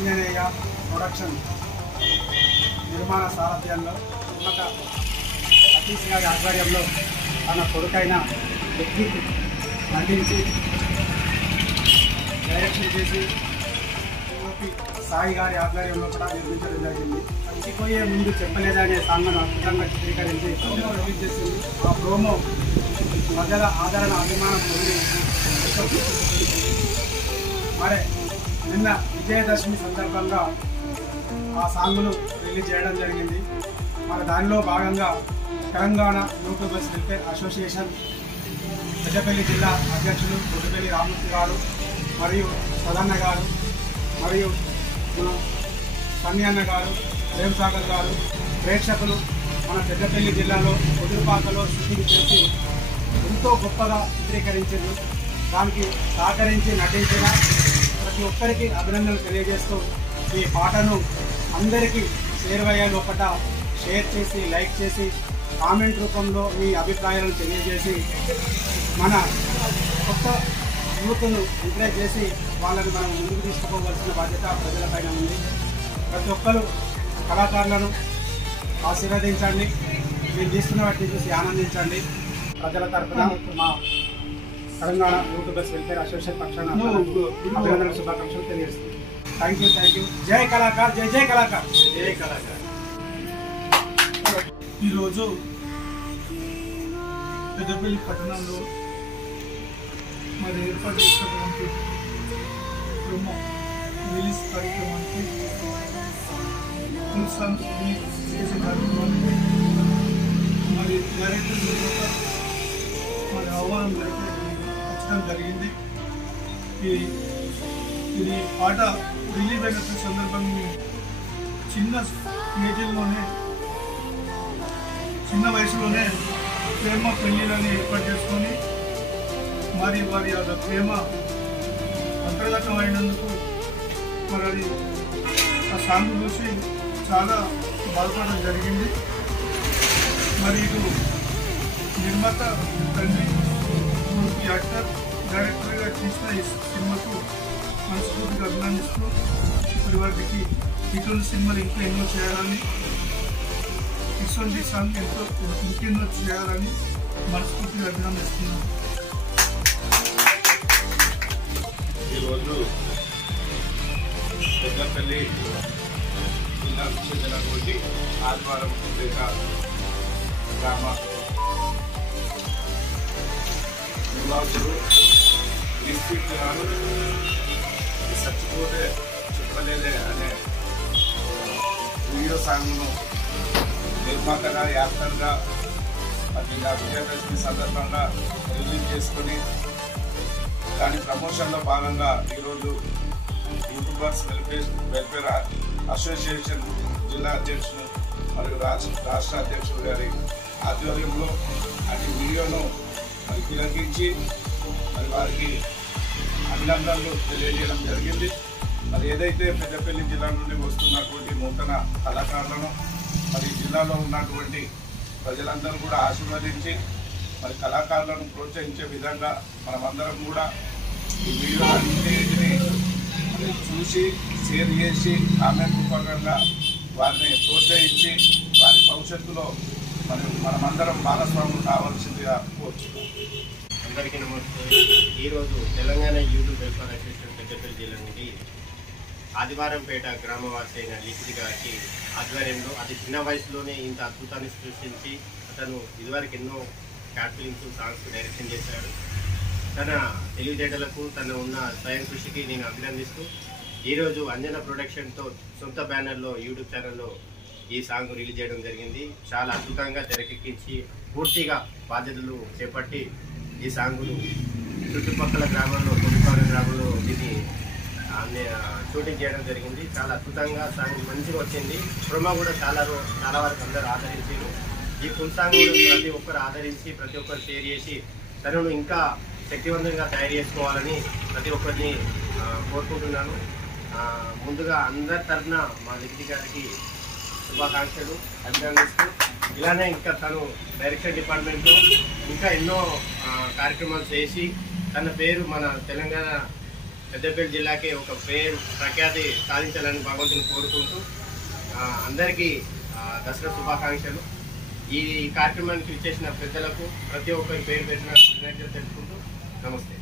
Anjaneya production నిర్మాణ సారథ్యంలో ఉన్నత సతీష్ గారి ఆధ్వర్యంలో తన కొడుకైన వ్యక్తికి నటించి డైరెక్షన్ చేసి సాయి గారి ఆధ్వర్యంలో కూడా నిర్మించడం జరిగింది. చచ్చిపోయే ముందు చెప్పలేదనే సాంగ్ను అద్భుతంగా చిత్రీకరించి రిలీజ్ చేసింది. ఆ ప్రోమో ప్రజల ఆదరణ అభిమానం పొంది మరి నిన్న విజయదశమి సందర్భంగా ఆ సాంగ్ను రిలీజ్ చేయడం జరిగింది. మరి దానిలో భాగంగా Telangana YouTubers welfare association Peddapalli జిల్లా అధ్యక్షులు కొట్టుపల్లి రామూర్తి గారు మరియు సదన్న గారు మరియు సన్నీ అన్న గారు, ప్రేమ్ సాగర్ గారు, ప్రేక్షకులు మన పెద్దపల్లి జిల్లాలో కుదురుపాకలో షూటింగ్ చేసి ఎంతో గొప్పగా చిత్రీకరించారు. దానికి సహకరించి నటించిన ప్రతి ఒక్కరికి అభినందనలు తెలియజేస్తూ ఈ పాటను అందరికీ చేరువయ్యే లోపల షేర్ చేసి లైక్ చేసి కామెంట్ రూపంలో మీ అభిప్రాయాలను తెలియజేసి మన కొత్త యూత్ను ఎంకరేజ్ చేసి వాళ్ళని మనం ముందుకు తీసుకుపోవాల్సిన బాధ్యత ప్రజలపైన ఉంది. ప్రతి ఒక్కరు కళాకారులను ఆశీర్వదించండి, మేము తీసుకున్న వాటిని చూసి ఆనందించండి. ప్రజల తరఫున మా తెలంగాణ యూట్యూబర్స్ వెల్ఫేర్ అసోసియేషన్ పక్షాన అభినందన శుభాకాంక్షలు తెలియజేస్తుంది. Thank you. జై కళాకార్, జై జై కళాకార్, జై కళాకార్. ఈరోజు పెద్దపల్లి పట్టణంలో మరి ఏర్పాటు చేసినటువంటి ప్రోమో రిలీజ్ కార్యక్రమానికి చేసే కార్యక్రమానికి మరి డైరెక్టర్ మరి ఆహ్వానం వచ్చడం జరిగింది. ఇది పాట రిలీజ్ అయిన సందర్భంగా చిన్న ఏజ్లోనే చిన్న వయసులోనే ప్రేమ పెళ్లిలని ఏర్పాటు చేసుకొని మరి వారి ఆ ప్రేమ అంతర్గతం అయినందుకు మరి అది ఆ సాంగ్ చూసి చాలా బాధపడడం జరిగింది. మరి ఇటు నిర్మాత తండ్రి యాక్టర్ డైరెక్టర్గా చేసిన ఈ సినిమాకు మనస్ఫూర్తిగా అభినందిస్తూ మరి వారికి ఇటువంటి సినిమాలు ఇంకా ఎన్నో చేయాలని, ఇటువంటి సాంగ్ ఇంకెన్నో చేయాలని మనస్ఫూర్తిగా అభినందిస్తున్నాను. ఈరోజు పెద్దపల్లి జిల్లాకు చెందినటువంటి ఆదివారం గ్రామ నివాసులు డిస్ట్రిక్ట్ గారు చచ్చిపోతే చెప్పలేదే అనే వీడియో సాంగ్ను నిర్మాతగా యాక్టర్గా అది విజయదశమి సందర్భంగా రిలీజ్ చేసుకొని దాని ప్రమోషన్లో భాగంగా ఈరోజు యూట్యూబర్స్ వెల్ఫేర్ అసోసియేషన్ జిల్లా అధ్యక్షులు మరియు రాష్ట్ర అధ్యక్షులు గారి ఆధ్వర్యంలో అటు వీడియోను మరి తిలకించి మరి వారికి అభినందనలు తెలియజేయడం జరిగింది. మరి ఏదైతే పెద్దపల్లి జిల్లా నుండి వస్తున్నటువంటి నూతన కళాకారులను మరి జిల్లాలో ఉన్నటువంటి ప్రజలందరూ కూడా ఆశీర్వదించి మరి కళాకారులను ప్రోత్సహించే విధంగా మనమందరం కూడా ఈ వీడియోలన్నింటినీ చూసి షేర్ చేసి కామెంట్ రూపకంగా వారిని ప్రోత్సహించి వారి భవిష్యత్తులో మనమందరం భాగస్వాములు కావాల్సిందిగా కోరుతున్నాం. అందరికీ నమస్తే. ఈరోజు Telangana YouTube welfare association Peddapalli జిల్లా నుండి ఆదివారంపేట గ్రామవాసి అయిన లిఖిత్ గారికి ఆధ్వర్యంలో అతి చిన్న వయసులోనే ఇంత అద్భుతాన్ని సృష్టించి అతను ఇదివరకు ఎన్నో షార్ట్ ఫిల్మ్స్ సాంగ్స్ డైరెక్షన్ చేశాడు. తన తెలివితేటలకు తన ఉన్న స్వయం కృషికి నేను అభినందిస్తూ ఈరోజు అంజన ప్రొడక్షన్తో సొంత బ్యానర్లో యూట్యూబ్ ఛానల్లో ఈ సాంగ్ రిలీజ్ చేయడం జరిగింది. చాలా అద్భుతంగా తెరకెక్కించి పూర్తిగా బాధ్యతలు చేపట్టి ఈ సాంగును చుట్టుపక్కల గ్రామాల్లో కొద్దిపాలెం గ్రామంలో దీన్ని షూటింగ్ చేయడం జరిగింది. చాలా అద్భుతంగా సాంగ్ మంచిగా వచ్చింది. ప్రోమో కూడా చాలా వరకు అందరూ ఆదరించారు. ఈ ఫుల్ సాంగ్ ప్రతి ఒక్కరు ఆదరించి ప్రతి ఒక్కరు షేర్ చేసి తనను ఇంకా శక్తివంతంగా తయారు చేసుకోవాలని ప్రతి ఒక్కరిని కోరుకుంటున్నాను. ముందుగా అందరి తరఫున మా లిఖిత్ గారికి శుభాకాంక్షలు అభినందిస్తూ ఇలానే ఇంకా తను డైరెక్షన్ డిపార్ట్మెంట్లో ఇంకా ఎన్నో కార్యక్రమాలు చేసి తన పేరు మన తెలంగాణ పెద్దపల్లి జిల్లాకే ఒక పేరు ప్రఖ్యాతి సాధించాలని భగవంతుని కోరుకుంటూ అందరికీ దసరా శుభాకాంక్షలు. ఈ కార్యక్రమానికి ఇచ్చేసిన పెద్దలకు ప్రతి ఒక్కరి పేరు పెట్టిన తెలుసుకుంటూ నమస్తే.